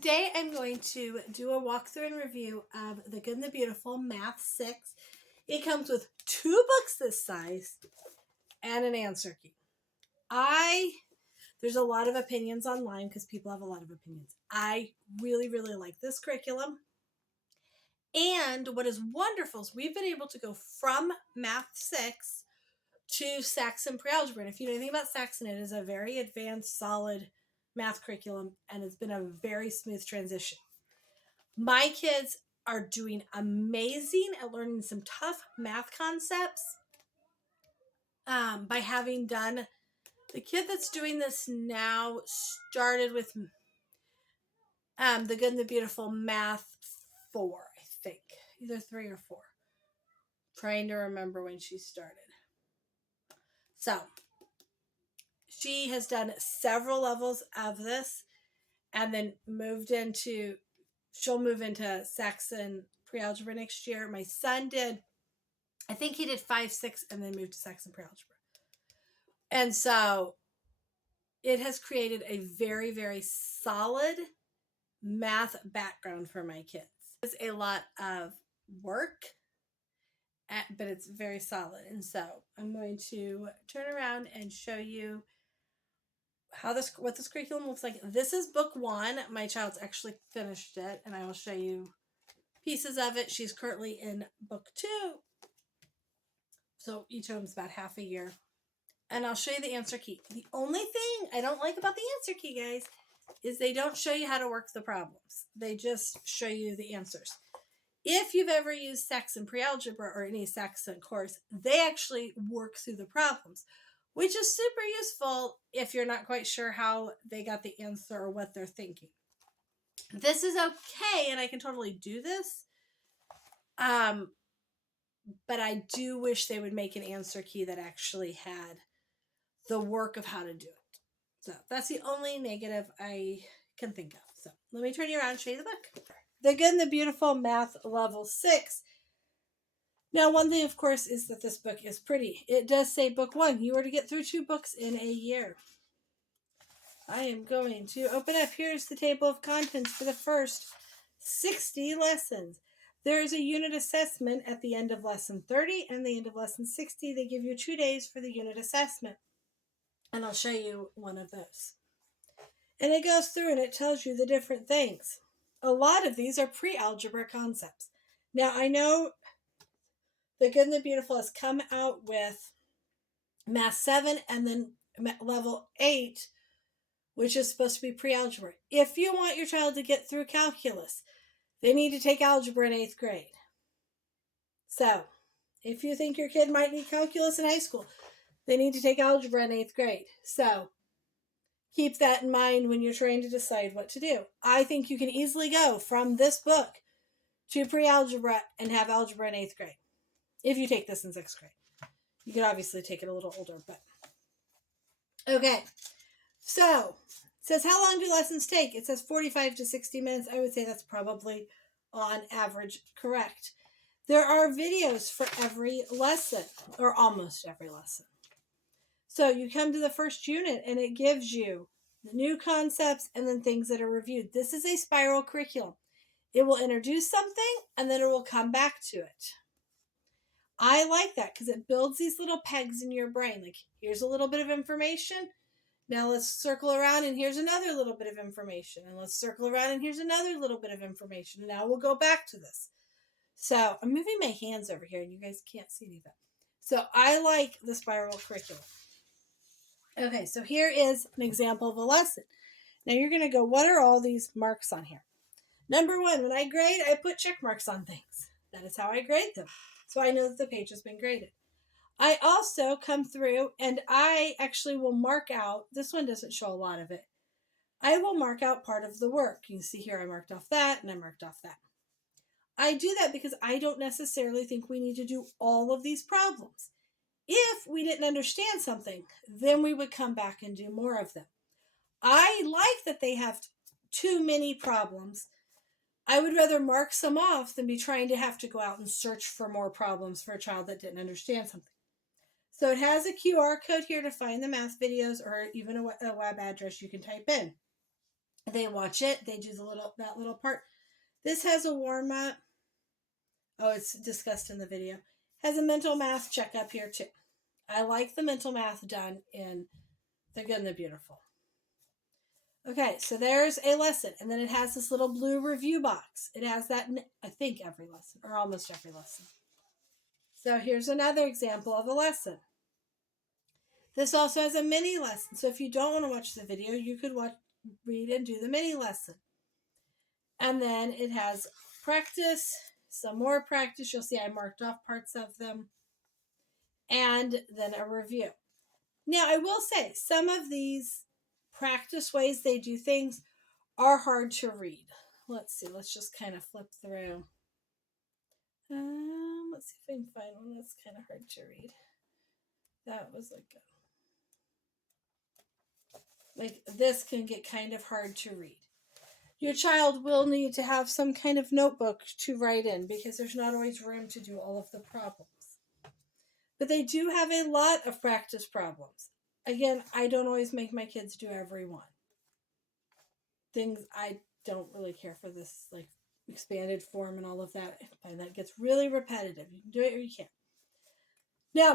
Today I'm going to do a walkthrough and review of The Good and the Beautiful Math 6. It comes with 2 books this size and an answer key. There's a lot of opinions online because people have a lot of opinions. I really, really like this curriculum. And what is wonderful is we've been able to go from Math 6 to Saxon Pre-Algebra. And if you know anything about Saxon, it is a very advanced, solid math curriculum, and it's been a very smooth transition. My kids are doing amazing at learning some tough math concepts by having done. The kid that's doing this now started with The Good and the Beautiful Math 4, I think. Either 3 or 4. Trying to remember when she started. So, she has done several levels of this and then she'll move into Saxon Pre-Algebra next year. My son did, I think he did 5, 6, and then moved to Saxon Pre-Algebra. And so it has created a very, very solid math background for my kids. It's a lot of work, but it's very solid. And so I'm going to turn around and show you what this curriculum looks like. This is book 1. My child's actually finished it, and I will show you pieces of it. She's currently in book 2. So each of them is about half a year. And I'll show you the answer key. The only thing I don't like about the answer key, guys, is they don't show you how to work the problems. They just show you the answers. If you've ever used Saxon Pre-Algebra or any Saxon course, they actually work through the problems, which is super useful if you're not quite sure how they got the answer or what they're thinking. This is okay, and I can totally do this. But I do wish they would make an answer key that actually had the work of how to do it. So that's the only negative I can think of. So let me turn you around and show you the book. The Good and the Beautiful Math Level 6. Now, one thing, of course, is that this book is pretty. It does say book 1. You are to get through 2 books in a year. I am going to open up. Here's the table of contents for the first 60 lessons. There is a unit assessment at the end of lesson 30 and the end of lesson 60. They give you 2 days for the unit assessment. And I'll show you one of those. And it goes through and it tells you the different things. A lot of these are pre-algebra concepts. Now, I know The Good and the Beautiful has come out with Math 7 and then Level 8, which is supposed to be pre-algebra. If you want your child to get through calculus, they need to take algebra in 8th grade. So, if you think your kid might need calculus in high school, they need to take algebra in 8th grade. So, keep that in mind when you're trying to decide what to do. I think you can easily go from this book to pre-algebra and have algebra in 8th grade. If you take this in 6th grade. You could obviously take it a little older, but... Okay. So, it says, how long do lessons take? It says 45 to 60 minutes. I would say that's probably on average correct. There are videos for every lesson, or almost every lesson. So you come to the first unit and it gives you the new concepts and then things that are reviewed. This is a spiral curriculum. It will introduce something and then it will come back to it. I like that because it builds these little pegs in your brain. Like, here's a little bit of information. Now let's circle around and here's another little bit of information. And let's circle around and here's another little bit of information. And now we'll go back to this. So I'm moving my hands over here and you guys can't see anything. So I like the spiral curriculum. Okay, so here is an example of a lesson. Now you're going to go, what are all these marks on here? Number 1, when I grade, I put check marks on things. That is how I grade them. So I know that the page has been graded. I also come through and I actually will mark out, this one doesn't show a lot of it. I will mark out part of the work. You can see here I marked off that and I marked off that. I do that because I don't necessarily think we need to do all of these problems. If we didn't understand something, then we would come back and do more of them. I like that they have too many problems. I would rather mark some off than be trying to have to go out and search for more problems for a child that didn't understand something. So it has a QR code here to find the math videos or even a web address you can type in. They watch it. They do that little part. This has a warm up. Oh, it's discussed in the video. Has a mental math checkup here too. I like the mental math done in The Good and the Beautiful. Okay, so there's a lesson, and then it has this little blue review box. It has that in, I think, every lesson, or almost every lesson. So here's another example of a lesson. This also has a mini lesson. So if you don't want to watch the video, you could read and do the mini lesson. And then it has practice, some more practice. You'll see I marked off parts of them. And then a review. Now, I will say, some of these practice ways they do things are hard to read. Let's see. Let's just kind of flip through. Let's see if I can find one that's kind of hard to read. That was like this can get kind of hard to read. Your child will need to have some kind of notebook to write in because there's not always room to do all of the problems. But they do have a lot of practice problems. Again, I don't always make my kids do every one. Things I don't really care for this like expanded form and all of that. I find that gets really repetitive. You can do it or you can't. Now,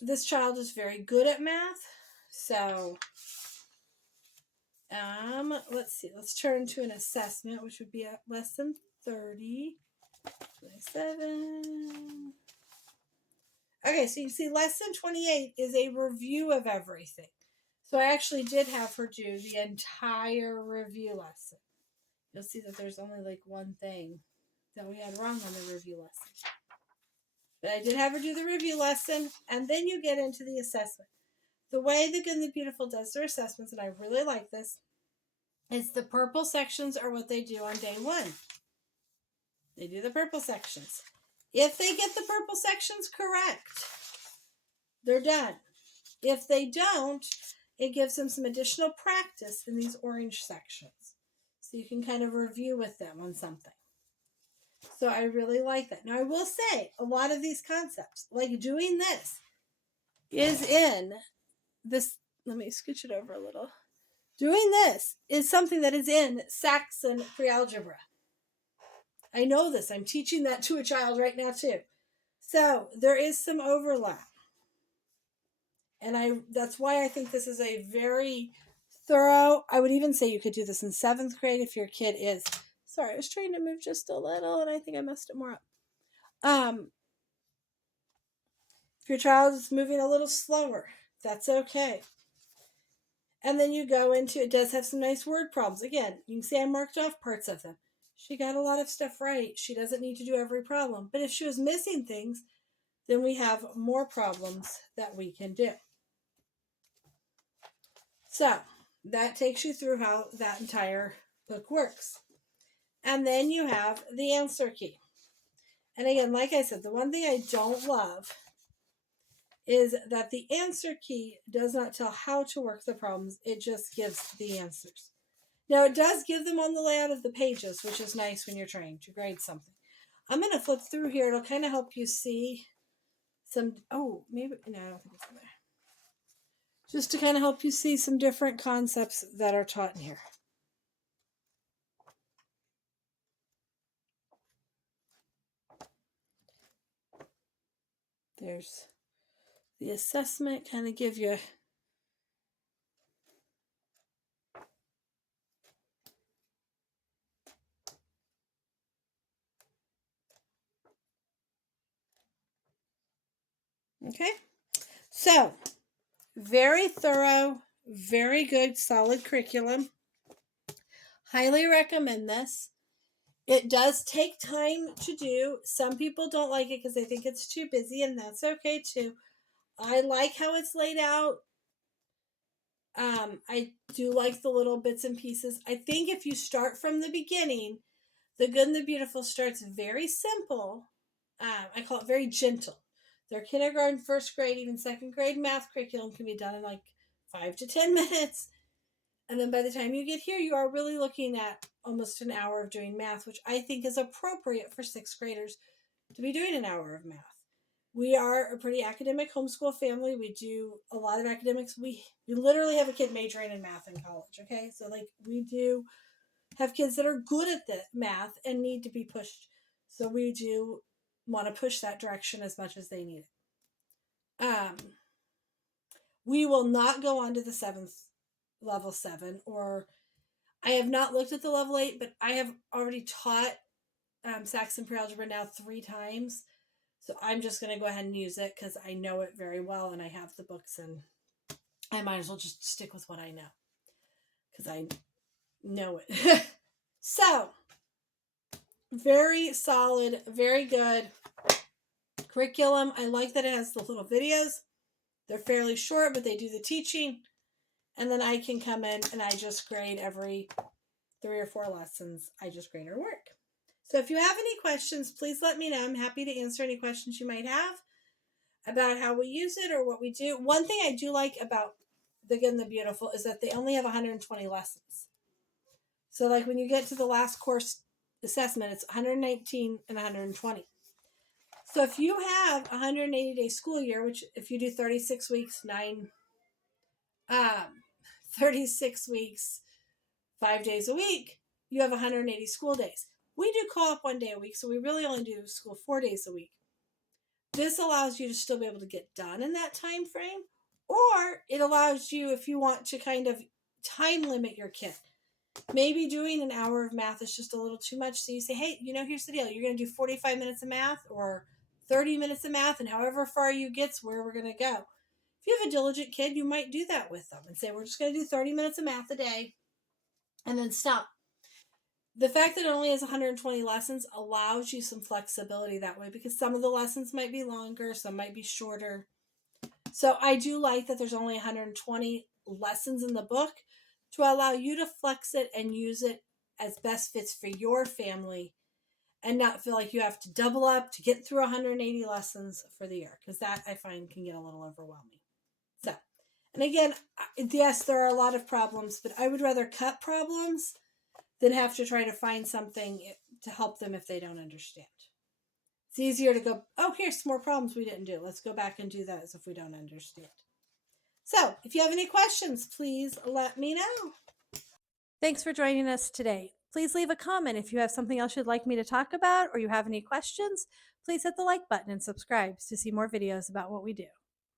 this child is very good at math. So, let's see. Let's turn to an assessment, which would be at lesson 30, 27. Okay, so you see lesson 28 is a review of everything. So I actually did have her do the entire review lesson. You'll see that there's only like one thing that we had wrong on the review lesson. But I did have her do the review lesson, and then you get into the assessment. The way The Good and the Beautiful does their assessments, and I really like this, is the purple sections are what they do on day 1. They do the purple sections. If they get the purple sections correct, they're done. If they don't, it gives them some additional practice in these orange sections. So you can kind of review with them on something. So I really like that. Now I will say, a lot of these concepts, like doing this, is in this, let me scooch it over a little. Doing this is something that is in Saxon pre-algebra. I know this. I'm teaching that to a child right now too. So there is some overlap. And that's why I think this is a very thorough, I would even say you could do this in 7th grade if your kid is. Sorry, I was trying to move just a little and I think I messed it more up. If your child is moving a little slower, that's okay. And then you go into, it does have some nice word problems. Again, you can see I marked off parts of them. She got a lot of stuff right. She doesn't need to do every problem. But if she was missing things, then we have more problems that we can do. So that takes you through how that entire book works. And then you have the answer key. And again, like I said, the one thing I don't love is that the answer key does not tell how to work the problems. It just gives the answers. Now, it does give them on the layout of the pages, which is nice when you're trying to grade something. I'm going to flip through here. It'll kind of help you see some, maybe, no, I don't think it's in there. Just to kind of help you see some different concepts that are taught in here. There's the assessment, kind of give you okay. So, very thorough, very good, solid curriculum. Highly recommend this. It does take time to do. Some people don't like it because they think it's too busy, and that's okay too. I like how it's laid out. I do like the little bits and pieces. I think if you start from the beginning, The Good and the Beautiful starts very simple. I call it very gentle. Their kindergarten, 1st grade, even 2nd grade math curriculum can be done in like 5 to 10 minutes. And then by the time you get here, you are really looking at almost an hour of doing math, which I think is appropriate for 6th graders to be doing an hour of math. We are a pretty academic homeschool family. We do a lot of academics. We literally have a kid majoring in math in college. Okay, so like we do have kids that are good at the math and need to be pushed. So we do want to push that direction as much as they need it. We will not go on to the seventh level 7, or I have not looked at the level 8, but I have already taught Saxon pre-algebra now 3 times. So I'm just going to go ahead and use it because I know it very well and I have the books, and I might as well just stick with what I know because I know it. So, very solid, very good curriculum. I like that it has the little videos. They're fairly short, but they do the teaching. And then I can come in and I just grade every 3 or 4 lessons. I just grade her work. So if you have any questions, please let me know. I'm happy to answer any questions you might have about how we use it or what we do. One thing I do like about the Good and the Beautiful is that they only have 120 lessons. So like when you get to the last course assessment, it's 119 and 120. So if you have a 180-day school year, which if you do 36 weeks, 36 weeks, 5 days a week, you have 180 school days. We do co-op 1 day a week, so we really only do school 4 days a week. This allows you to still be able to get done in that time frame, or it allows you, if you want to kind of time limit your kid. Maybe doing an hour of math is just a little too much, so you say, hey, here's the deal. You're going to do 45 minutes of math or 30 minutes of math, and however far you get's where we're going to go. If you have a diligent kid, you might do that with them and say, we're just going to do 30 minutes of math a day and then stop. The fact that it only has 120 lessons allows you some flexibility that way, because some of the lessons might be longer, some might be shorter. So I do like that there's only 120 lessons in the book to allow you to flex it and use it as best fits for your family and not feel like you have to double up to get through 180 lessons for the year, because that I find can get a little overwhelming. So, and again, yes, there are a lot of problems, but I would rather cut problems than have to try to find something to help them if they don't understand. It's easier to go, oh, here's some more problems we didn't do. Let's go back and do that as if we don't understand. So, if you have any questions, please let me know. Thanks for joining us today. Please leave a comment if you have something else you'd like me to talk about or you have any questions. Please hit the like button and subscribe to see more videos about what we do.